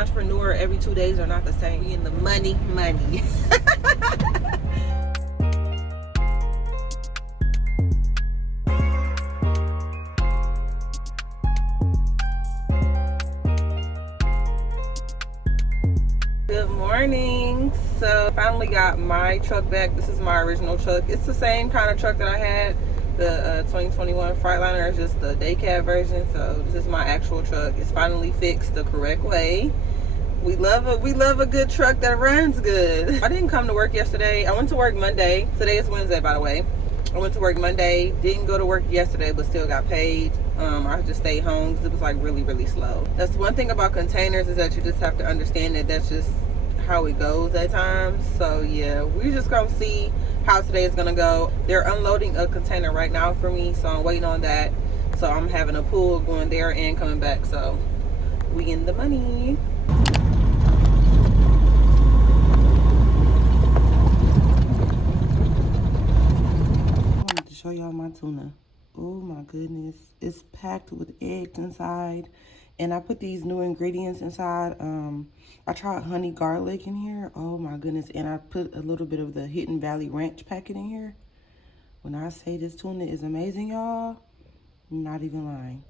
entrepreneur, every 2 days are not the same. We in the money. Good morning. So finally got my truck back. This is my original truck. It's the same kind of truck that I had. The 2021 Freightliner is just the day cab version. So this is my actual truck. It's finally fixed the correct way. We love a good truck that runs good. I didn't come to work yesterday. I went to work Monday. Today is Wednesday, by the way. I went to work Monday. Didn't go to work yesterday, but still got paid. I just stayed home because it was like really slow. That's one thing about containers, is that you just have to understand that that's just how it goes at times. So yeah, we're just gonna see how today is gonna go. They're unloading a container right now for me, so I'm waiting on that. So I'm having a pull going there and coming back. So we in the money. I wanted to show y'all my tuna. Oh my goodness, it's packed with eggs inside, and I put these new ingredients inside. I tried honey garlic in here. Oh my goodness, and I put a little bit of the Hidden Valley Ranch packet in here. When I say this tuna is amazing, y'all, I'm not even lying.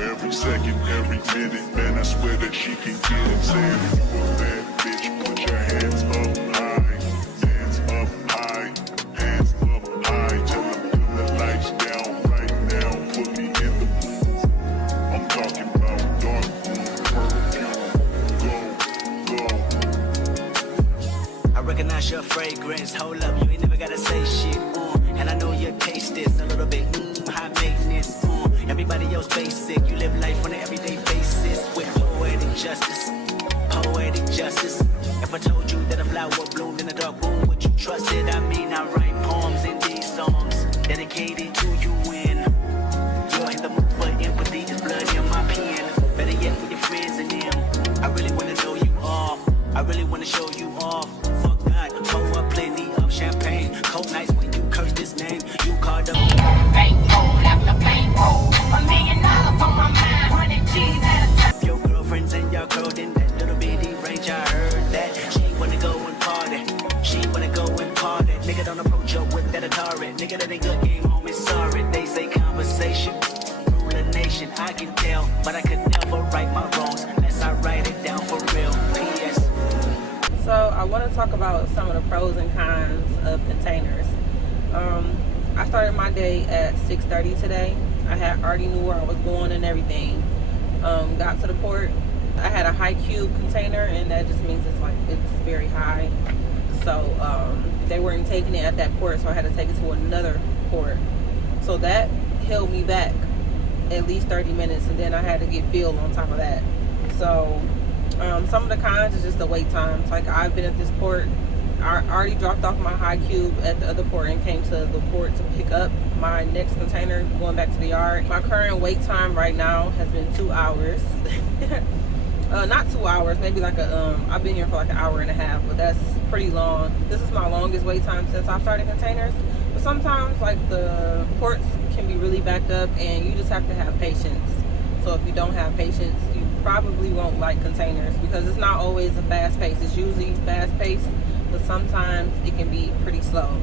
Every second, every minute, man, I swear that she can get it. Saying if you a bad bitch, put your hands up high, hands up high, hands up high. Tell them turn the lights down right now, put me in the mood. I'm talking about dark room perfume. Go. I recognize your fragrance. Hold up, you ain't never gotta say shit. And I know your taste is a little bit high maintenance. Everybody else basic. You live life on an everyday basis with poetic justice. Poetic justice. If I told you that a flower bloomed in a dark room, would you trust it? I mean, I write poems in these songs dedicated to you. When you're in the mood for empathy, there's blood in my pen. Better yet, with your friends and them. I really wanna know you all. I really wanna show you off. Fuck God, pour up plenty of champagne. Cold nights when you curse this name. You called up. Bankroll after bankroll. $1 million on my mind. 100 G's at a time. Your girlfriends and your girl in that little bitty range. I heard that she wanna go and party. She wanna go and party. Nigga don't approach her with that Atari. Nigga that ain't good game home is sorry. They say conversation rule a nation. I can tell, but I could never right my wrongs unless I write it down for real. P.S. So I want to talk about some of the pros and cons of containers. I started my day at 6:30 today. I had already knew where I was going and everything. Got to the port. I had a high cube container, and that just means it's very high. So they weren't taking it at that port, so I had to take it to another port. So that held me back at least 30 minutes, and then I had to get filled on top of that. So some of the cons is just the wait times. Like, I've been at this port, I already dropped off my high cube at the other port and came to the port to pick up my next container going back to the yard. My current wait time right now has been 2 hours. Not 2 hours, maybe like I've been here for like an hour and a half, but that's pretty long. This is my longest wait time since I started containers. But sometimes like the ports can be really backed up, and you just have to have patience. So if you don't have patience, you probably won't like containers, because it's not always a fast pace. It's usually fast paced, but sometimes it can be pretty slow.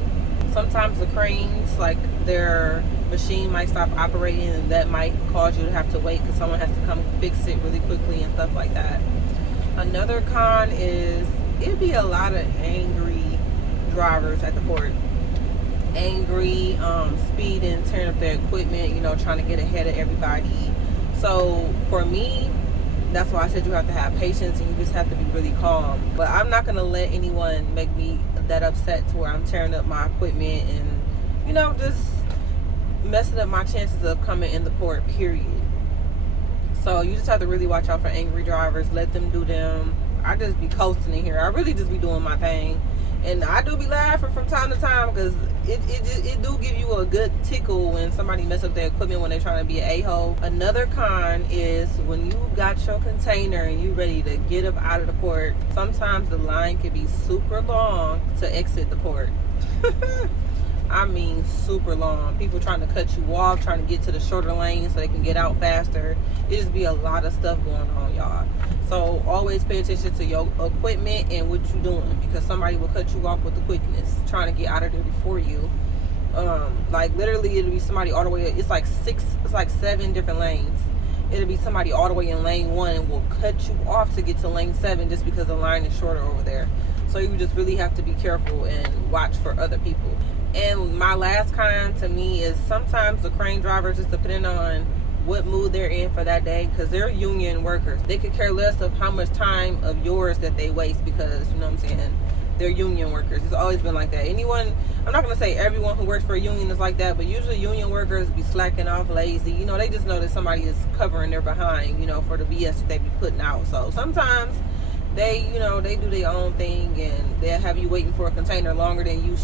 Sometimes the cranes, like their machine might stop operating, and that might cause you to have to wait because someone has to come fix it really quickly and stuff like that. Another con is it'd be a lot of angry drivers at the port. Angry, speeding, tearing up their equipment, trying to get ahead of everybody. So for me, that's why I said you have to have patience, and you just have to be really calm. But I'm not gonna let anyone make me that upset to where I'm tearing up my equipment and just messing up my chances of coming in the port, period. So you just have to really watch out for angry drivers. Let them do them. I just be coasting in here. I really just be doing my thing. And I do be laughing from time to time because it do give you a good tickle when somebody mess up their equipment when they're trying to be an a-hole. Another con is when you got your container and you ready to get up out of the port, sometimes the line can be super long to exit the port. I mean super long. People trying to cut you off, trying to get to the shorter lane so they can get out faster. It just be a lot of stuff going on, y'all. So always pay attention to your equipment and what you're doing, because somebody will cut you off with the quickness, trying to get out of there before you. Like literally it'll be somebody all the way, it's like 7 different lanes. It'll be somebody all the way in lane 1 and will cut you off to get to lane 7 just because the line is shorter over there. So you just really have to be careful and watch for other people. And my last con to me is sometimes the crane drivers, just depending on what mood they're in for that day, because they're union workers. They could care less of how much time of yours that they waste, because, you know what I'm saying, they're union workers. It's always been like that. Anyone, I'm not going to say everyone who works for a union is like that, but usually union workers be slacking off, lazy. You know, they just know that somebody is covering their behind, you know, for the BS that they be putting out. So sometimes they, you know, they do their own thing and they'll have you waiting for a container longer than you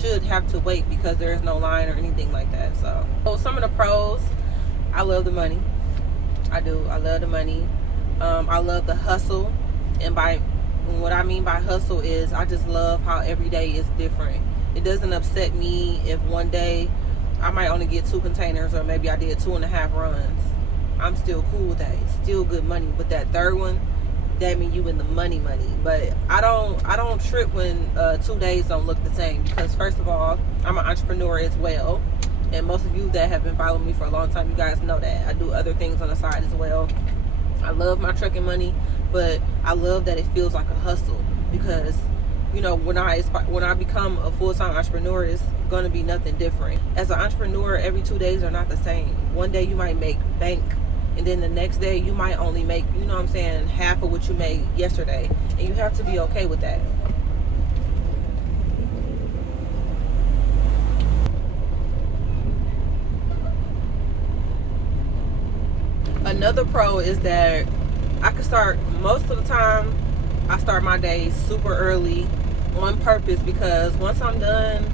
should have to wait because there is no line or anything like that. So some of the pros, I love the money. I do. I love the money. I love the hustle. And what I mean by hustle is I just love how every day is different. It doesn't upset me if one day I might only get 2 containers, or maybe I did 2.5 runs. I'm still cool with that. It's still good money. But that third one, that mean you in the money. But I don't trip when 2 days don't look the same, because first of all, I'm an entrepreneur as well. And most of you that have been following me for a long time, you guys know that I do other things on the side as well. I love my trucking money, but I love that it feels like a hustle, because, you know, when I become a full-time entrepreneur, it's going to be nothing different. As an entrepreneur, every 2 days are not the same. One day you might make bank, and then the next day you might only make, you know what I'm saying, half of what you made yesterday. And you have to be okay with that. Another pro is that I can start, most of the time I start my day super early on purpose, because once I'm done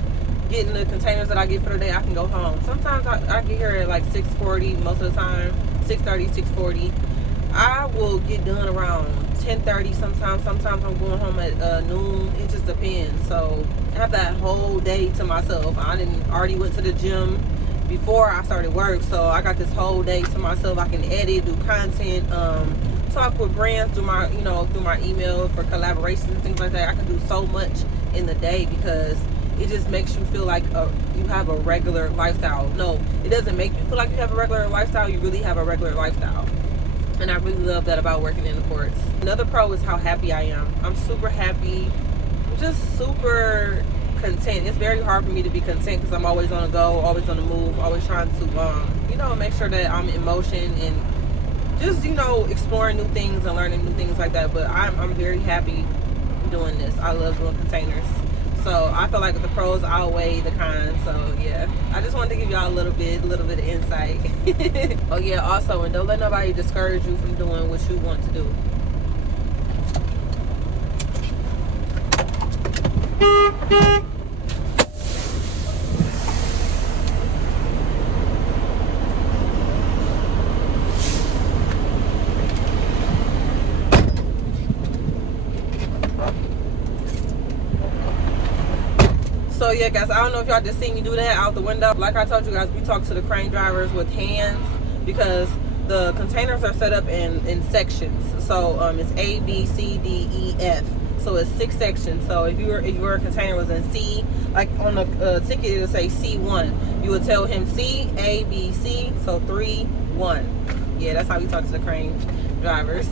getting the containers that I get for the day, I can go home. Sometimes I get here at like 6:40, most of the time 6:30, 6:40. I will get done around 10:30 sometimes. Sometimes I'm going home at noon. It just depends. So I have that whole day to myself. I already went to the gym before I started work, so I got this whole day to myself. I can edit, do content, talk with brands through my email for collaborations and things like that. I can do so much in the day, because it just makes you feel like you have a regular lifestyle. No, it doesn't make you feel like you have a regular lifestyle. You really have a regular lifestyle. And I really love that about working in the ports. Another pro is how happy I am. I'm super happy. I'm just super content. It's very hard for me to be content, because I'm always on the go, always on the move, always trying to make sure that I'm in motion and just, exploring new things and learning new things like that. But I'm very happy doing this. I love doing containers. So I feel like the pros outweigh the cons. So yeah, I just wanted to give y'all a little bit of insight. Oh yeah, also, and don't let nobody discourage you from doing what you want to do. So yeah, guys, I don't know if y'all just see me do that out the window. Like I told you guys, we talk to the crane drivers with hands, because the containers are set up in sections. So it's A, B, C, D, E, F. So it's 6 sections. So if your container was in C, like on the ticket it'll say C1, you would tell him C, A, B, C. So 3, 1. Yeah, that's how we talk to the crane drivers.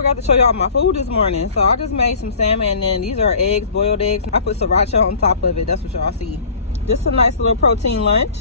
forgot to show y'all my food this morning. So I just made some salmon, and then these are eggs, boiled eggs. I put sriracha on top of it. That's what y'all see. Just a nice little protein lunch.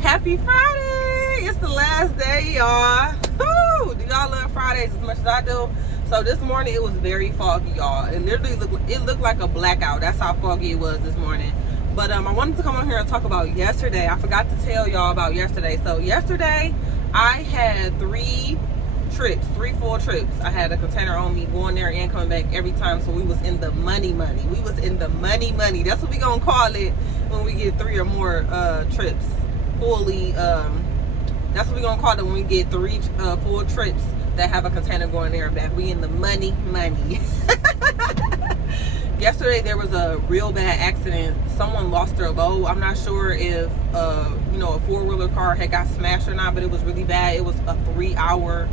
Happy Friday! It's the last day, y'all. Woo! Do y'all love Fridays as much as I do? So this morning it was very foggy, y'all. It literally looked like a blackout. That's how foggy it was this morning. But I wanted to come on here and talk about yesterday. I forgot to tell y'all about yesterday. So yesterday I had 3 full trips. I had a container on me going there and coming back every time. So we was in the money. We was in the money. That's what we gonna call it when we get 3 or more trips fully. That's what we gonna call it when we get 3 full trips that have a container going there and back. We in the money. Yesterday there was a real bad accident. Someone lost their load. I'm not sure if a 4-wheeler car had got smashed or not, but it was really bad. It was a 3-hour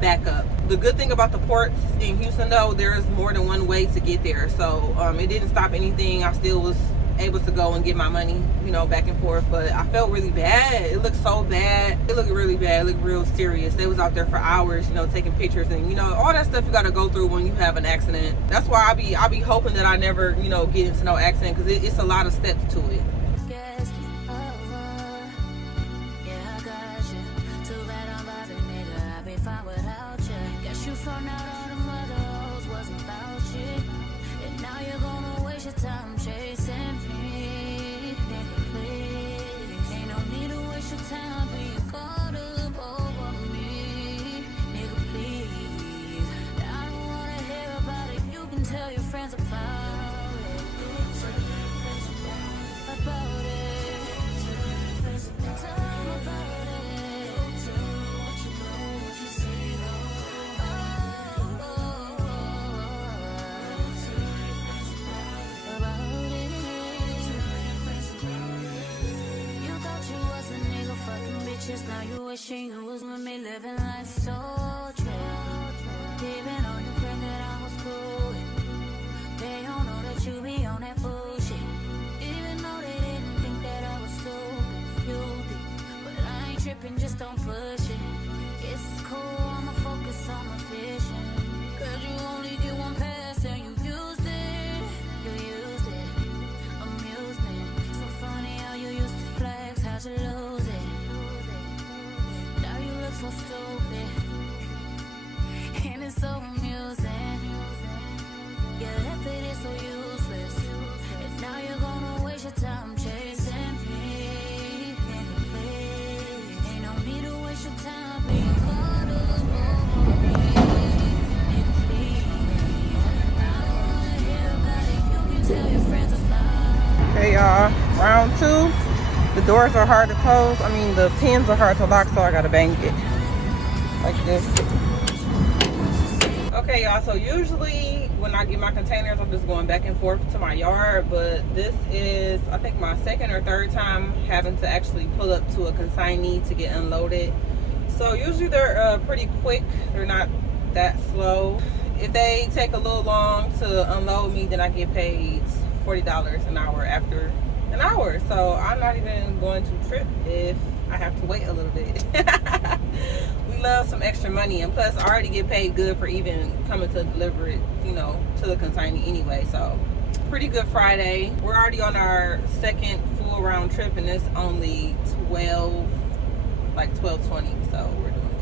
backup. The good thing about the ports in Houston, though, there's more than one way to get there. So it didn't stop anything. I still was able to go and get my money, back and forth. But I felt really bad. It looked so bad. It looked really bad. It looked real serious. They was out there for hours, taking pictures and all that stuff you got to go through when you have an accident. That's why I be hoping that I never get into no accident, because it's a lot of steps to it. Now you wishing you was with me, living life so true. Even on your friend that I was cool with, they don't know that you be on that bullshit. Even though they didn't think that I was stupid, you did. But I ain't tripping, just don't push it. It's cool, I'ma focus on my vision. Cause you only get one pass and you used it. You used it, amusement. So funny how you used to flex, how'd you lose it? So stupid, and it's so amusing. Your effort is so useless, and now you're gonna waste your time chasing me. Nigga, please, ain't no need to waste your time being caught up over me. Nigga, please, I don't wanna hear about it. You can tell your friends about it. Hey y'all, round 2. The doors are hard to close. I mean, the pins are hard to lock, so I gotta bang it like this. Okay, y'all, so usually when I get my containers, I'm just going back and forth to my yard, but this is, I think, my 2nd or 3rd time having to actually pull up to a consignee to get unloaded. So usually they're pretty quick. They're not that slow. If they take a little long to unload me, then I get paid $40 an hour after an hour. So I'm not even going to trip if I have to wait a little bit. We love some extra money, and plus I already get paid good for even coming to deliver it, to the consignee anyway. So pretty good Friday. We're already on our 2nd full round trip, and it's only 12:20, so we're doing